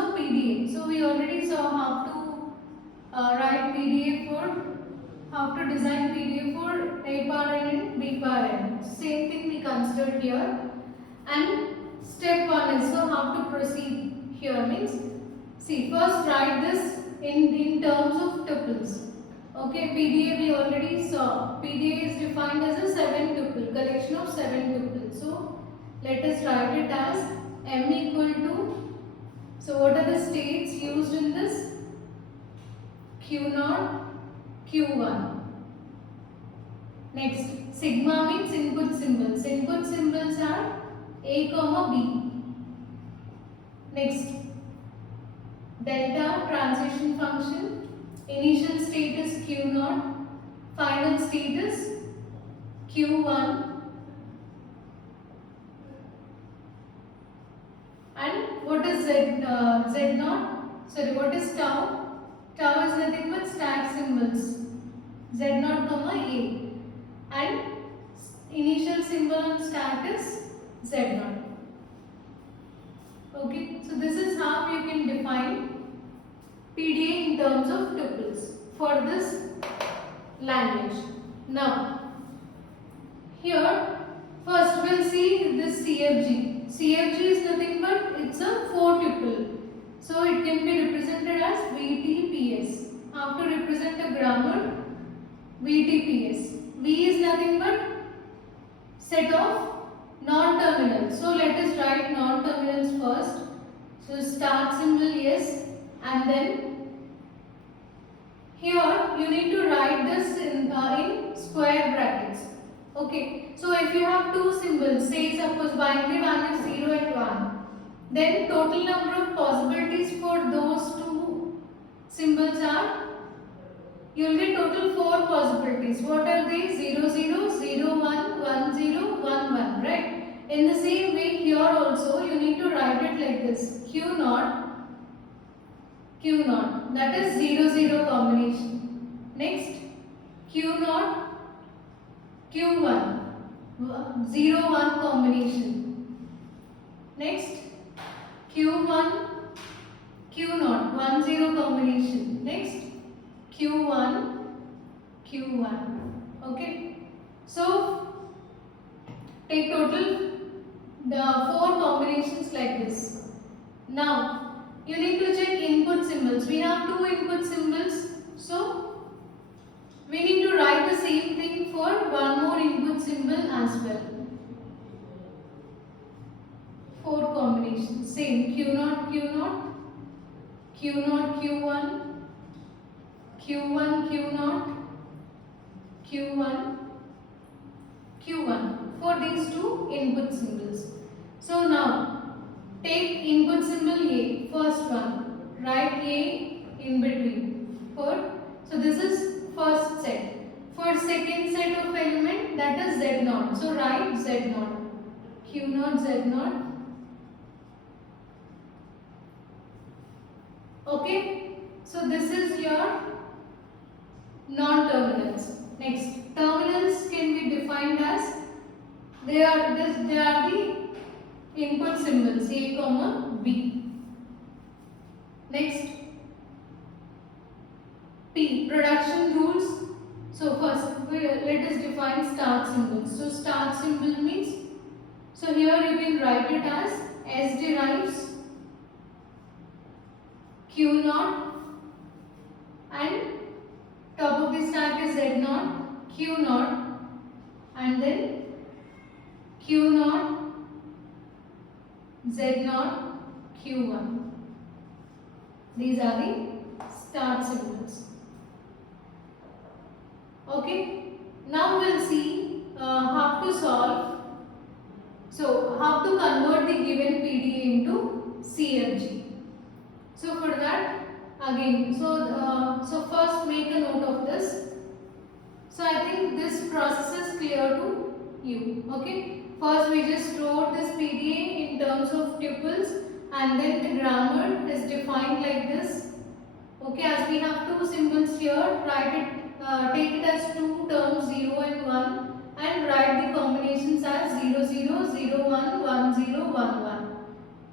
of PDA. So we already saw how to write PDA for, how to design PDA for A power n and B power n. Same thing we considered here. And step 1 is, so how to proceed here means, see, first write this in terms of tuples. Okay, PDA we already saw. PDA is defined as a 7 tuple, collection of 7 tuples. So let us write it as M equal to, so what are the states used in this? Q0, Q1. Next, sigma means input symbols. Input symbols are A, B. Next, delta transition function. Initial state is Q0, final state is Q1. And what is Z0? Sorry, what is tau? Tau is nothing but stack symbols. Z0, A. And initial symbol on stack is Z0. Okay, so this is how you can define PDA in terms of tuples for this language. Now, here first we'll see this CFG. CFG is nothing but it's a 4 tuple. So it can be represented as VTPS. How to represent a grammar? VTPS. V is nothing but set of non-terminals. So let us write non-terminals first. So start symbol yes, and then here you need to write this in square brackets. Okay. So if you have two symbols, say suppose binary one is 0 and 1, then total number of possibilities for those two symbols are, you will get total 4 possibilities. What are they? 0, 0, 0, 1, 1, 0, 1, 1, right? In the same way here also you need to write it like this. Q0, Q0, that is 0, 0 combination. Next, Q0, Q1, 0, 1 combination. Next, Q1, Q0, 1, 0 combination. Next, Q1, Q1. Okay. So take total the 4 combinations like this. Now you need to check input symbols. We have 2 input symbols. So we need to write the same thing for one more input symbol as well. 4 combinations. Same. Q0, Q0, Q0, Q1. Q1, Q0, Q1, Q1 for these 2 input symbols. So now take input symbol A, first one, write A in between. So this is first set. For second set of element, that is Z0. So write Z0, Q0, Z0. Okay, so this is your non-terminals. Next, terminals can be defined as they are the input symbols A, B. Next, P, production rules. So first let us define start symbols. So start symbol means, so here you can write it as S derives Q0 and top of the stack is Z0, Q0 and then Q0, Z0, Q1. These are the start symbols. Okay. Now we'll see how to solve. So how to convert the given PDA into CFG. So for that, again, so first make a note of this. So I think this process is clear to you. Okay. First we just wrote this PDA in terms of tuples, and then the grammar is defined like this. Okay, as we have 2 symbols here, write it, take it as 2 terms 0 and 1, and write the combinations as 0, 0, 0, 1, 1, 0, 1, 1.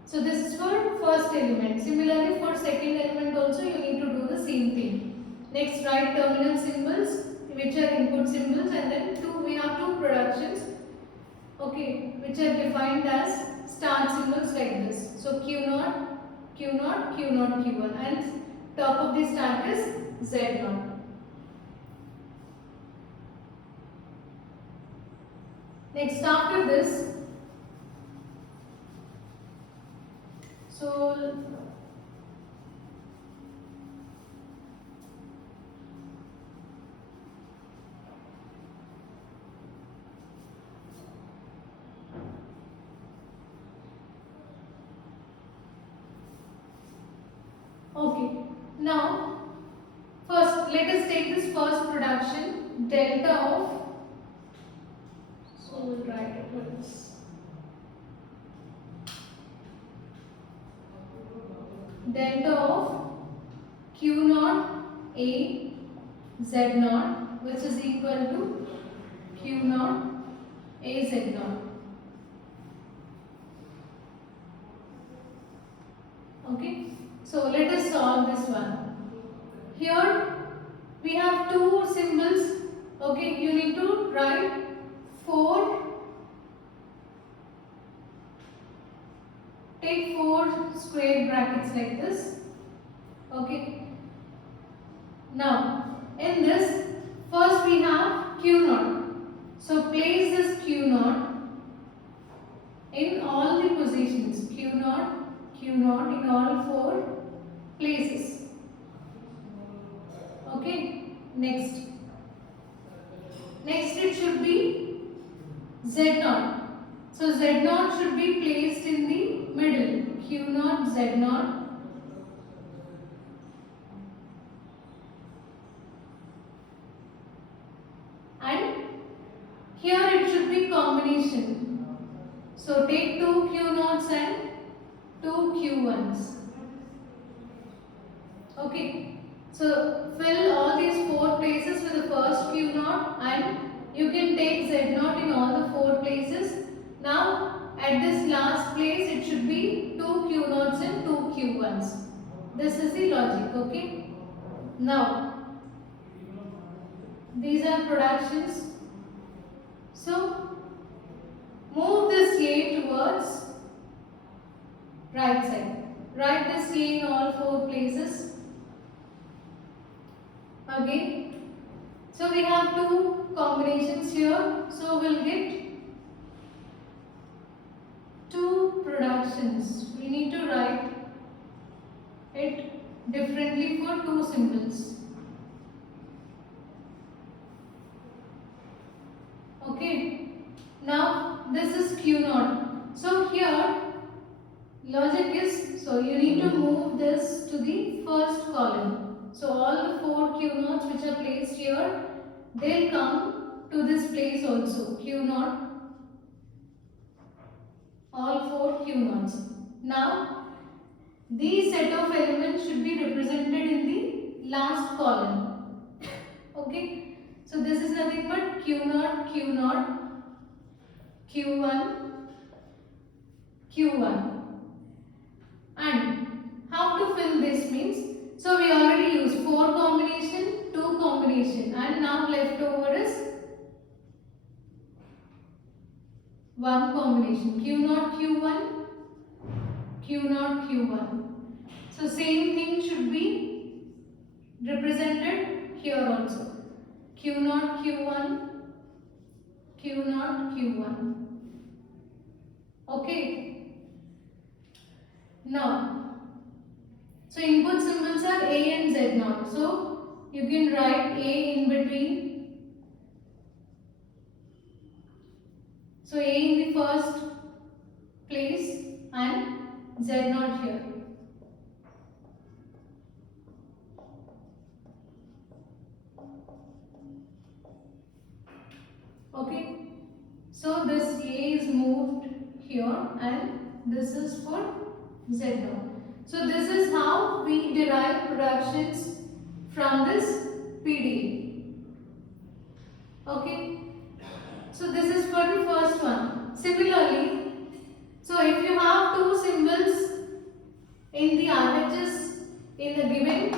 So this is for first element. Similarly for second element also you need to do the same thing. Next, write terminal symbols which are input symbols, and then we have two productions, okay, which are defined as start symbols like this. So Q0, Q0, Q0, Q1, and top of the start is Z0. Next, after this, so okay, now first let us take this first production, delta of, so we'll write it like this. Delta of Q0 A Z0, which is equal to Q0 A Z0. Okay, so let us solve this one. Here we have two symbols. Okay, you need to write 4. Take 4 square brackets like this. Okay. Now, in this, first we have Q0. So place this Q0 in all the positions. Q0, Q0 in all 4 places. Okay. Next. Next it should be Z0. So Z0 should be placed in the middle. Q0, Z0. And here it should be combination. So take 2 Q0s and 2 Q1s. Okay. So fill all these 4 places with the first Q0, and you can take Z0 in all the 4 places. Now at this last place it should be 2 Q0s and 2 Q1s. This is the logic, okay? Now these are productions. So move this A towards right side. Write this A in all 4 places. Again. So we have 2 combinations here. So we'll get 2 productions. We need to write it differently for 2 symbols. Okay. Now this is Q0. So here logic is, so you need to move this to the first column. So all the 4 Q0s which are placed here, they'll come to this place also. Q0, all 4 Q0s. Now these set of elements should be represented in the last column. Okay. So this is nothing but Q0, Q0, Q1, Q1. And how to fill this means, so we already used 4 combination, 2 combination, and now left over is 1 combination. Q0, Q1, Q0, Q1. So same thing should be represented here also. Q0, Q1, Q0, Q1. Okay. Now, so input symbols are A and Z0. So you can write A in between. So A in the first place and Z0 here. Okay. So this A is moved here and this is for Z0. So this is how we derive productions from this PDA. Okay. So this is for the first one. Similarly, so if you have 2 symbols the given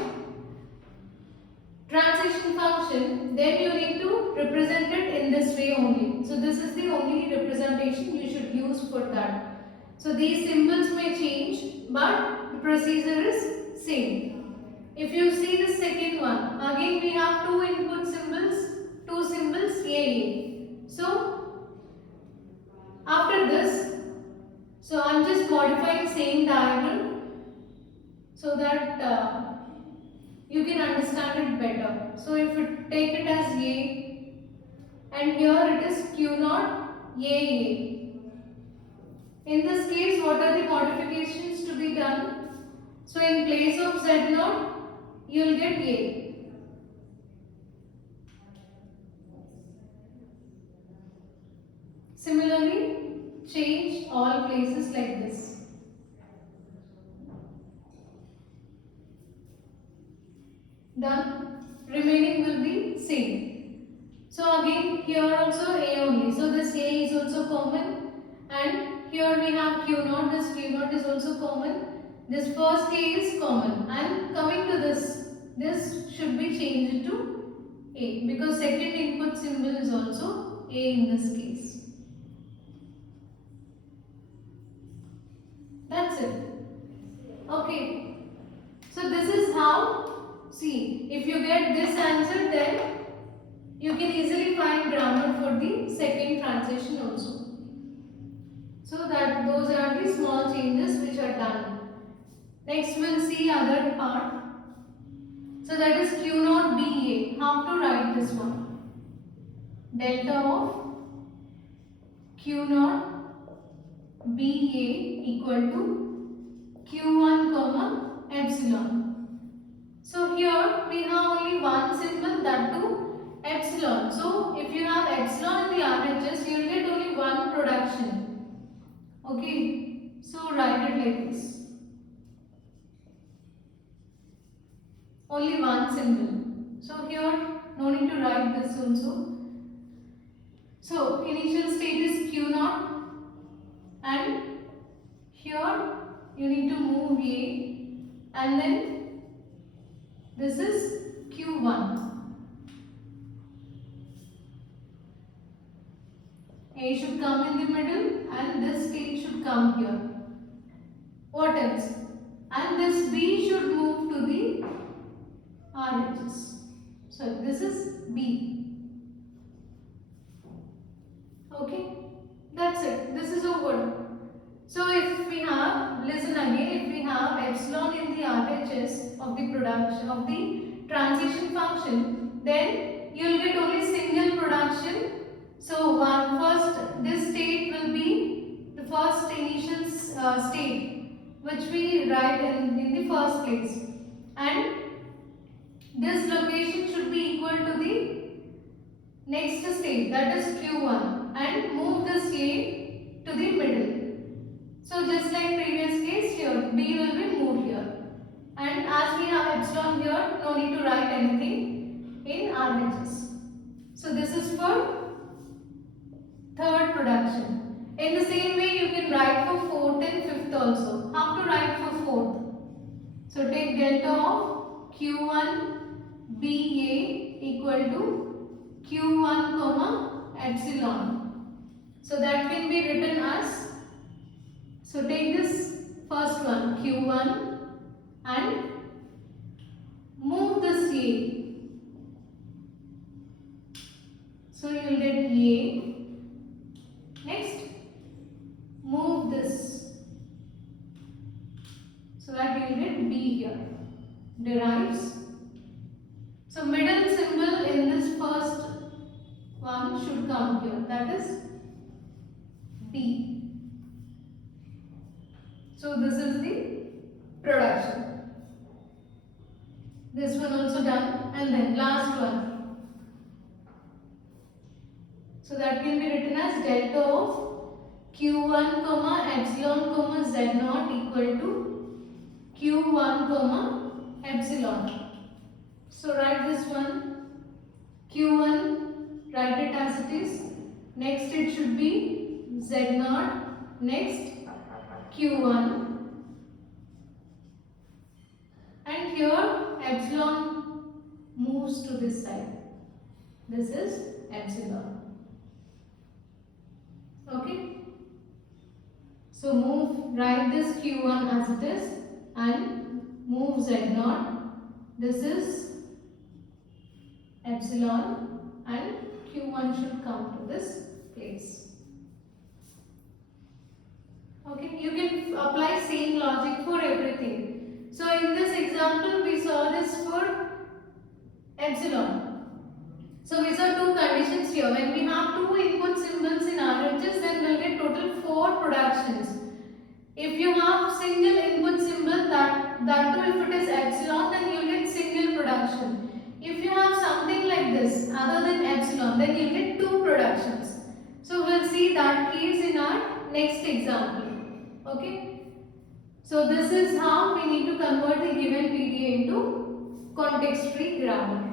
transition function, then you need to represent it in this way only. So this is the only representation you should use for that. So these symbols may change, but the procedure is same. If you see the second one, again we have two input symbols, two symbols A. So after this, so I am just modifying same diagram so that you can understand it better. So if you take it as A and here it is Q naught A. In this case, what are the modifications to be done? So in place of Z naught, you will get A. Similarly, change all places like this. Done. Remaining will be same. So again here also A only. So this A is also common, and here we have Q naught. This Q naught is also common. This first A is common, and coming to this should be changed to A because second input symbol is also A in this case. That's it. Okay. So this is how. See, if you get this answer, then you can easily find grammar for the second transition also. So that those are the small changes which are done. Next we'll see other part. So that is Q naught BA. How to write this one? Delta of Q naught BA equal to Q1 comma epsilon. So here we have only one symbol, that too epsilon. So if you have epsilon in the RHS, you will get only one production. Okay, so write it like this. Only one symbol. So here no need to write this also. So initial state is Q naught, and here you need to move A, and then this is Q1. A should come in the middle and this state should come here. What else? And this B should move to the RHS. So this is B. Okay, that's it. This is over. So if we have, listen again, if we have epsilon in the RHS of the production of the transition function, then you will get only single production. So first this state will be the first initial state which we write in the first place, and this location should be equal to the next state, that is Q1, and move this A to the middle. So just like previous case, here B will be moved here, and as we have epsilon here, no need to write anything in RHS. So this is for third production. In the same way you can write for fourth and fifth also. How to write for fourth? So take delta of Q1 BA equal to Q1 comma epsilon. So that can be written as, so take this first one Q1 and move this A. So you will get A. Next, move this so that you will get B here. Derives. So middle symbol in this first one should come here, that is D. So this is the production. This one also done, and then last one. So that can be written as delta of Q1 comma epsilon comma Z naught equal to Q1 comma epsilon. So write this one Q1, write it as it is. Next it should be Z naught. Next Q1. And here moves to this side. This is epsilon. Okay. So write this Q1 as it is and move Z0. This is epsilon and Q1 should come to this place. Okay, you can apply same logic for everything. So in this example we saw this for epsilon. So we saw two conditions here. When we have two input symbols in RHS, then we'll get total 4 productions. If you have single input symbol, that too if it is epsilon, then you'll get single production. If you have something like this other than epsilon, then you'll get 2 productions. So we'll see that case in our next example. Okay. So this is how we need to convert the given PDA into context-free grammar.